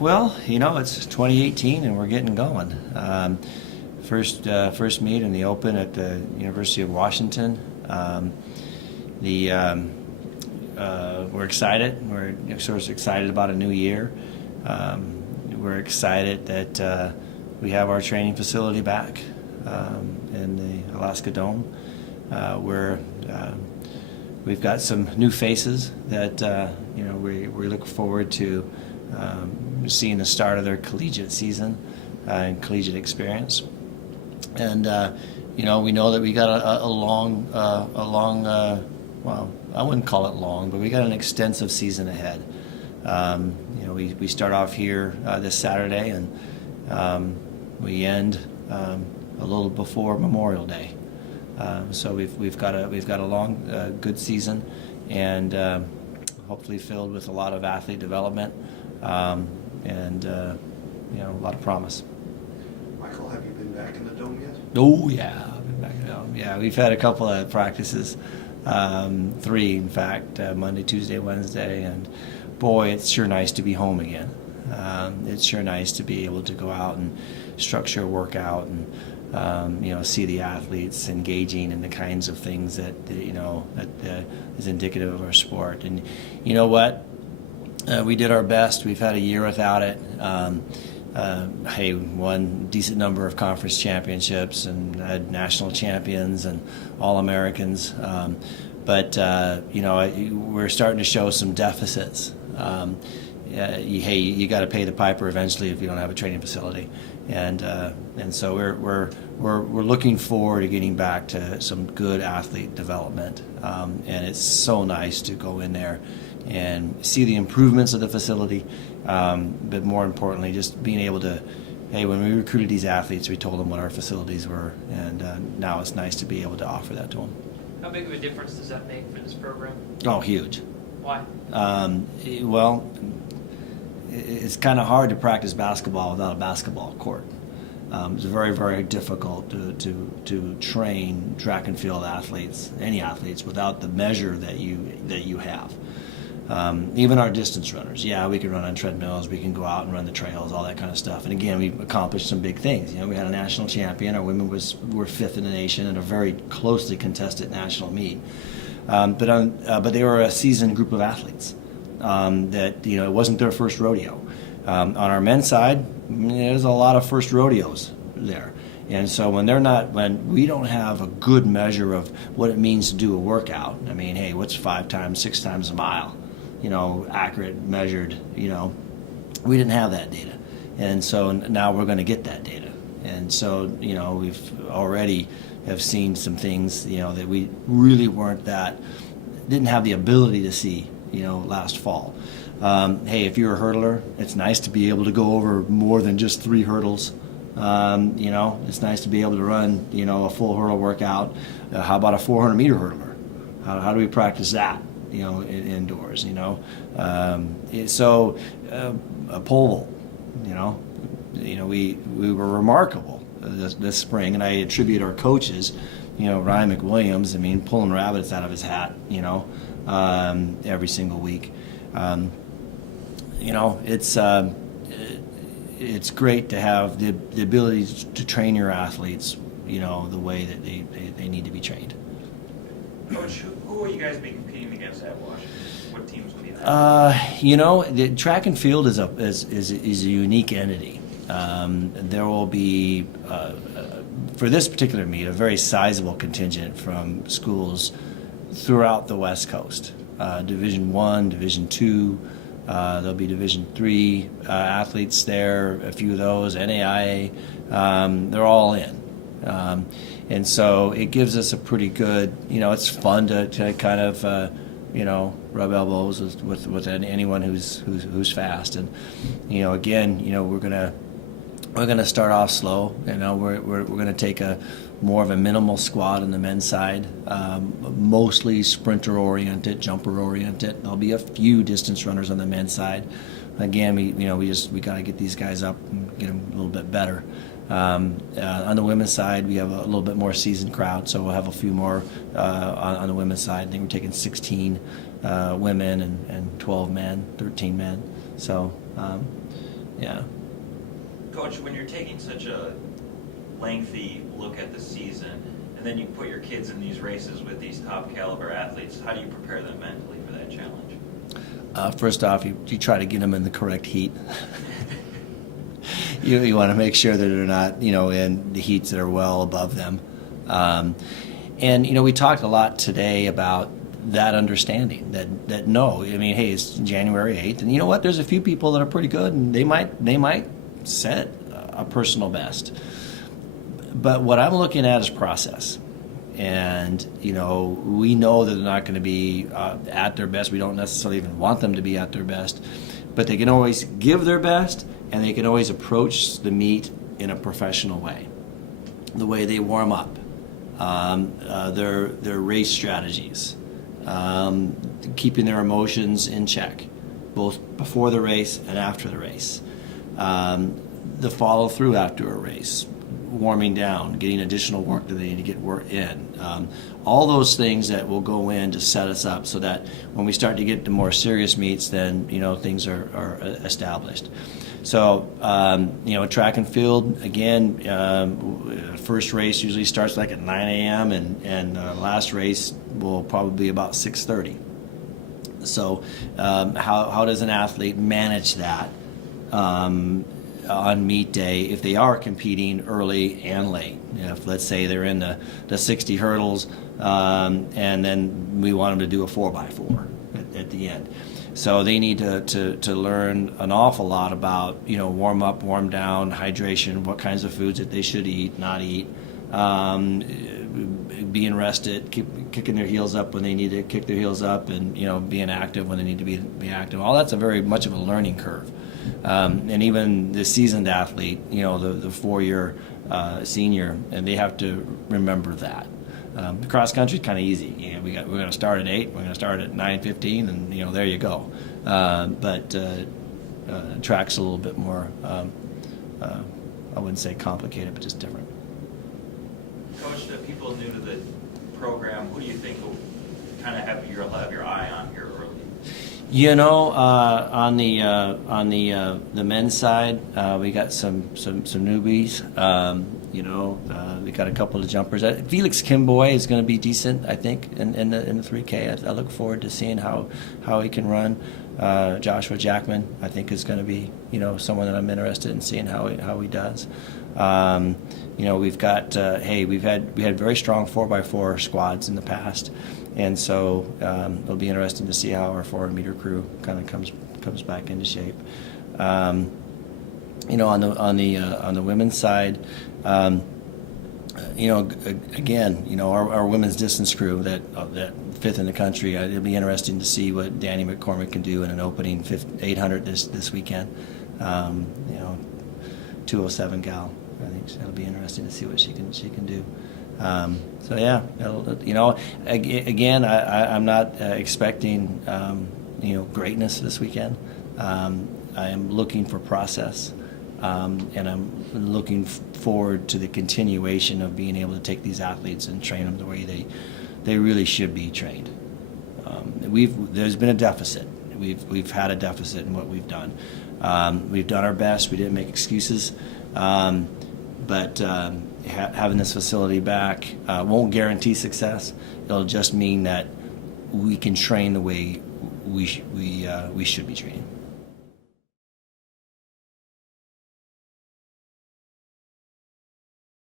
Well, it's 2018 and we're getting going. First meet in the Open at the University of Washington. We're excited. We're sort of excited about a new year. We're excited that we have our training facility back in the Alaska Dome. We've got some new faces that we look forward to seeing the start of their collegiate season and collegiate experience. And we know that we got a long, well, I wouldn't call it long, but we got an extensive season ahead. We start off here this Saturday, and we end a little before Memorial Day. So we've got a long, good season, and hopefully filled with a lot of athlete development, and a lot of promise. Michael, have you been back in the Dome yet? Oh yeah, I've been back in the Dome. Yeah, we've had a couple of practices, 3 in fact, Monday, Tuesday, Wednesday, and boy, it's sure nice to be home again. It's sure nice to be able to go out and structure a workout and see the athletes engaging in the kinds of things that is indicative of our sport. And you know what? We did our best. We've had a year without it. We won a decent number of conference championships and had national champions and All-Americans. But we're starting to show some deficits. You got to pay the piper eventually if you don't have a training facility, and so we're looking forward to getting back to some good athlete development, and it's so nice to go in there and see the improvements of the facility, but more importantly, just being able to, when we recruited these athletes, we told them what our facilities were, and now it's nice to be able to offer that to them. How big of a difference does that make for this program? Oh, huge. Why? Well, it's kind of hard to practice basketball without a basketball court. It's very, very difficult to train track and field athletes, any athletes, without the measure that you have. Even our distance runners, we can run on treadmills, we can go out and run the trails, all that kind of stuff. And again, we've accomplished some big things. We had a national champion. Our women were 5th in the nation in a very closely contested national meet. But they were a seasoned group of athletes. That it wasn't their first rodeo. On our men's side, there's a lot of first rodeos there, and so when we don't have a good measure of what it means to do a workout. I mean, what's 5 times, 6 times a mile? Accurate, measured. We didn't have that data, and so now we're going to get that data, and so we've already have seen some things that we really didn't have the ability to see. Last fall. If you're a hurdler, it's nice to be able to go over more than just 3 hurdles. It's nice to be able to run, a full hurdle workout. How about a 400-meter hurdler? How do we practice that, indoors? So a pole vault, we were remarkable this spring, and I attribute our coaches, Ryan McWilliams, pulling rabbits out of his hat, every single week. It's great to have the ability to train your athletes, the way that they need to be trained. Coach, who will you guys be competing against at Washington? What teams will be there? The track and field is a unique entity. There will be, for this particular meet, a very sizable contingent from schools throughout the West Coast. Division I, Division II, there'll be Division III athletes there, a few of those, NAIA, they're all in. And so it gives us a pretty good, it's fun to kind of, rub elbows with anyone who's fast. And, again, we're gonna start off slow. We're gonna take more of a minimal squad on the men's side, mostly sprinter oriented, jumper oriented. There'll be a few distance runners on the men's side. Again, we got to get these guys up and get them a little bit better. On the women's side, we have a little bit more seasoned crowd, so we'll have a few more on the women's side. I think we're taking 16 women and 12 men, 13 men. So, Yeah. Coach, when you're taking such a lengthy look at the season, and then you put your kids in these races with these top caliber athletes, how do you prepare them mentally for that challenge? First off, you try to get them in the correct heat. You want to make sure that they're not, in the heats that are well above them. And we talked a lot today about that understanding that no, hey, it's January 8th, and you know what? There's a few people that are pretty good, and they might set a personal best. But what I'm looking at is process. And, we know that they're not going to be at their best. We don't necessarily even want them to be at their best. But they can always give their best, and they can always approach the meet in a professional way. The way they warm up, their race strategies, keeping their emotions in check, both before the race and after the race. The follow through after a race, warming down, getting additional work that they need to get work in. All those things that will go in to set us up so that when we start to get to more serious meets, then things are established. So track and field, again, first race usually starts like at 9 a.m. and last race will probably be about 6:30. So how does an athlete manage that on meet day if they are competing early and late? If let's say they're in the 60 hurdles and then we want them to do a 4x4 at the end. So they need to learn an awful lot about warm up, warm down, hydration, what kinds of foods that they should eat, not eat, being rested, kicking their heels up when they need to kick their heels up, and being active when they need to be active. All that's a very much of a learning curve. And even the seasoned athlete, the 4-year senior, and they have to remember that. The cross country is kind of easy. We're going to start at 8. We're going to start at 9:15, and there you go. But track's a little bit more. I wouldn't say complicated, but just different. Coach, the people new to the program, who do you think will kind of have your eye on here early? On the men's side, we got some newbies. We got a couple of jumpers. Felix Kimboy is going to be decent, I think, in the 3K. I look forward to seeing how he can run. Joshua Jackman, I think, is going to be someone that I'm interested in seeing how he does. We've got we had very strong 4x4 squads in the past. And so it'll be interesting to see how our 400-meter crew kind of comes back into shape. On the women's side, again, our women's distance crew that fifth in the country. It'll be interesting to see what Danny McCormick can do in an opening 800 this weekend. 207 gal. I think it'll be interesting to see what she can do. So yeah, again, I'm not expecting greatness this weekend. I am looking for process, and I'm looking forward to the continuation of being able to take these athletes and train them the way they really should be trained. There's been a deficit. We've had a deficit in what we've done. We've done our best. We didn't make excuses. But having this facility back won't guarantee success. It'll just mean that we can train the way we should be training.